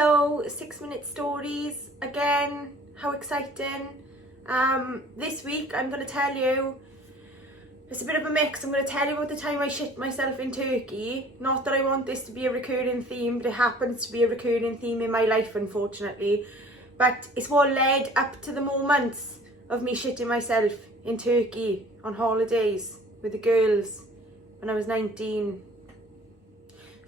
Hello, 6-minute stories again. How exciting. This week I'm going to tell you, it's a bit of a mix. I'm going to tell you about the time I shit myself in Turkey. Not that I want this to be a recurring theme, but it happens to be a recurring theme in my life, unfortunately. But it's what led up to the moments of me shitting myself in Turkey on holidays with the girls when I was 19.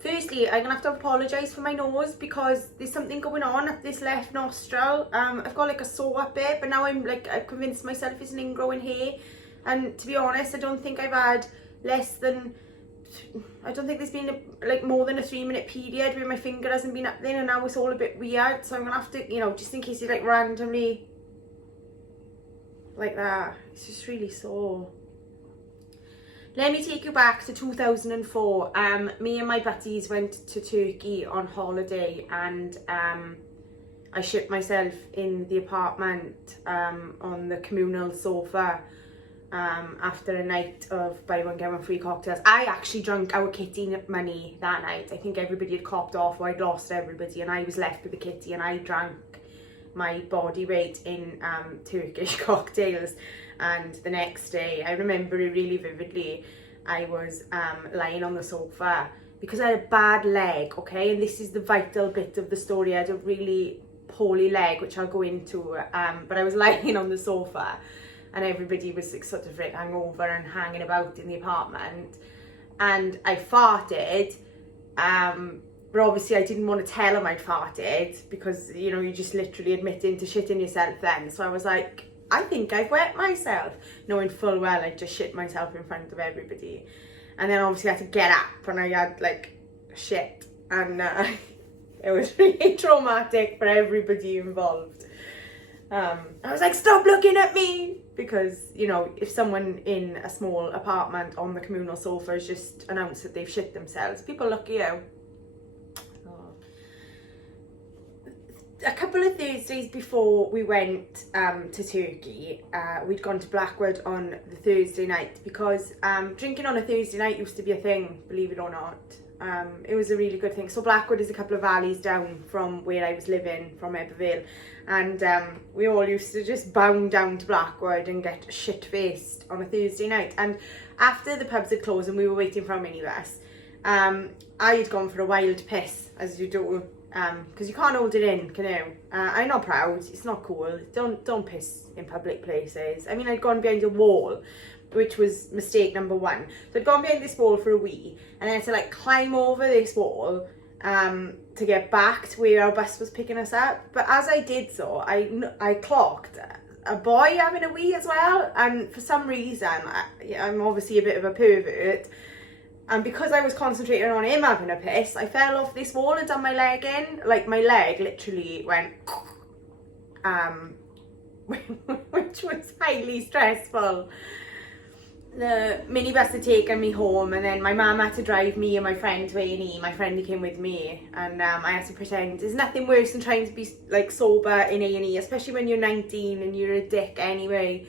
Firstly, I'm going to have to apologise for my nose because there's something going on at this left nostril. I've got like a sore up it, but now I've convinced myself it's an ingrowing hair. And to be honest, I don't think there's been more than a 3-minute period where my finger hasn't been up there, and now it's all a bit weird. So I'm going to have to, just in case it's like randomly like that. It's just really sore. Let me take you back to 2004. Me and my buddies went to Turkey on holiday, and I shit myself in the apartment on the communal sofa after a night of buy one get one free cocktails. I actually drank our kitty money that night. I think everybody had copped off, or I'd lost everybody, and I was left with the kitty, and I drank my body weight in Turkish cocktails. And the next day, I remember it really vividly, I was lying on the sofa because I had a bad leg, okay? And this is the vital bit of the story. I had a really poorly leg, which I'll go into, but I was lying on the sofa and everybody was sort of like hungover and hanging about in the apartment. And I farted, but obviously I didn't want to tell them I'd farted because, you just literally admitting to shitting yourself then. So I was like, I think I've wet myself, knowing full well I just shit myself in front of everybody. And then obviously I had to get up and I had like shit, and it was really traumatic for everybody involved. I was like, stop looking at me, because if someone in a small apartment on the communal sofa has just announced that they've shit themselves, people look at you. A couple of Thursdays before we went to Turkey, we'd gone to Blackwood on the Thursday night because drinking on a Thursday night used to be a thing, believe it or not. It was a really good thing. So Blackwood is a couple of valleys down from where I was living, from Ebervale, and we all used to just bound down to Blackwood and get shit-faced on a Thursday night. And after the pubs had closed and we were waiting for our minibus, I had gone for a wild piss, as you do. Because you can't hold it in, can you? I'm not proud, it's not cool. Don't piss in public places. I mean, I'd gone behind a wall, which was mistake number one. So I'd gone behind this wall for a wee, and then I had to like climb over this wall to get back to where our bus was picking us up. But as I did so, I clocked a boy having a wee as well, and for some reason, I'm obviously a bit of a pervert, and because I was concentrating on him having a piss, I fell off this wall and done my leg in. Like, my leg literally went, which was highly stressful. The minibus had taken me home, and then my mum had to drive me and my friend to A&E. My friend who came with me, and I had to pretend. There's nothing worse than trying to be like sober in A&E, especially when you're 19 and you're a dick anyway.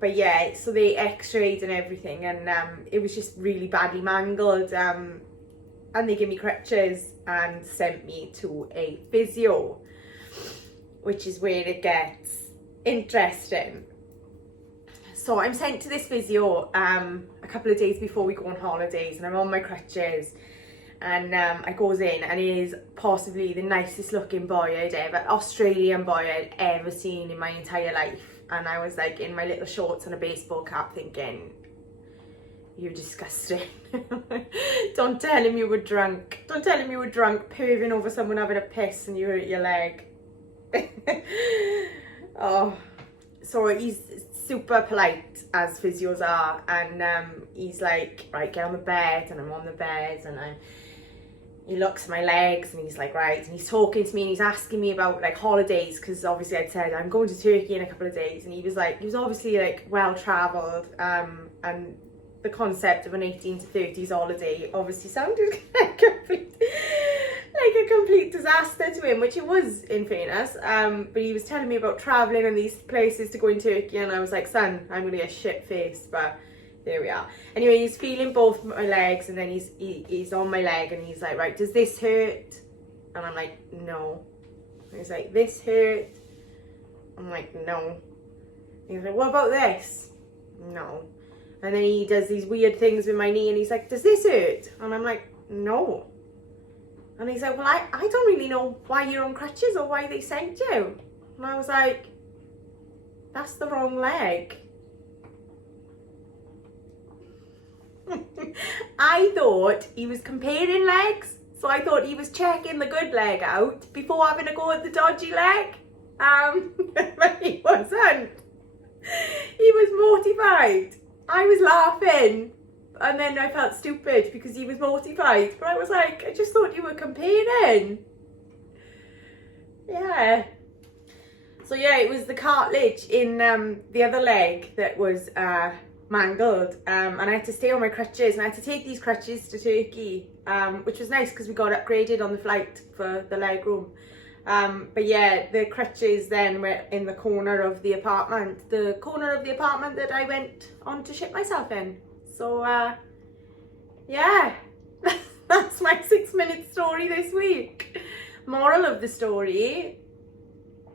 But yeah, so they x-rayed and everything, and it was just really badly mangled, and they gave me crutches and sent me to a physio, which is where it gets interesting. So I'm sent to this physio a couple of days before we go on holidays, and I'm on my crutches, and I goes in, and he is possibly the nicest looking Australian boy I'd ever seen in my entire life. And I was like in my little shorts and a baseball cap thinking, you're disgusting. Don't tell him you were drunk. Don't tell him you were drunk perving over someone having a piss and you hurt your leg. Oh, so he's super polite, as physios are, and he's like, right, get on the bed, and I'm on the bed, and he looks at my legs and he's like, right, and he's talking to me and he's asking me about like holidays, because obviously I'd said I'm going to Turkey in a couple of days, and he was obviously like well travelled, and the concept of an 18 to 30s holiday obviously sounded like a complete disaster to him, which it was in fairness, but he was telling me about travelling and these places to go in Turkey, and I was like, son, I'm gonna get shit faced, but there we are. Anyway, he's feeling both my legs, and then he's on my leg, and he's like, right, does this hurt? And I'm like, no. And he's like, this hurt. I'm like, no. And he's like, what about this? No. And then he does these weird things with my knee and he's like, does this hurt? And I'm like, no. And he's like, well, I don't really know why you're on crutches or why they sent you. And I was like, that's the wrong leg. I thought he was comparing legs. So I thought he was checking the good leg out before having a go at the dodgy leg. But he wasn't. He was mortified. I was laughing. And then I felt stupid because he was mortified. But I was like, I just thought you were comparing. Yeah. So yeah, it was the cartilage in the other leg that was mangled. And I had to stay on my crutches. And I had to take these crutches to Turkey, which was nice because we got upgraded on the flight for the leg room. But yeah, the crutches then were in the corner of the apartment. The corner of the apartment that I went on to shit myself in. So yeah, that's my 6-minute story this week. Moral of the story,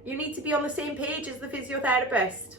you need to be on the same page as the physiotherapist.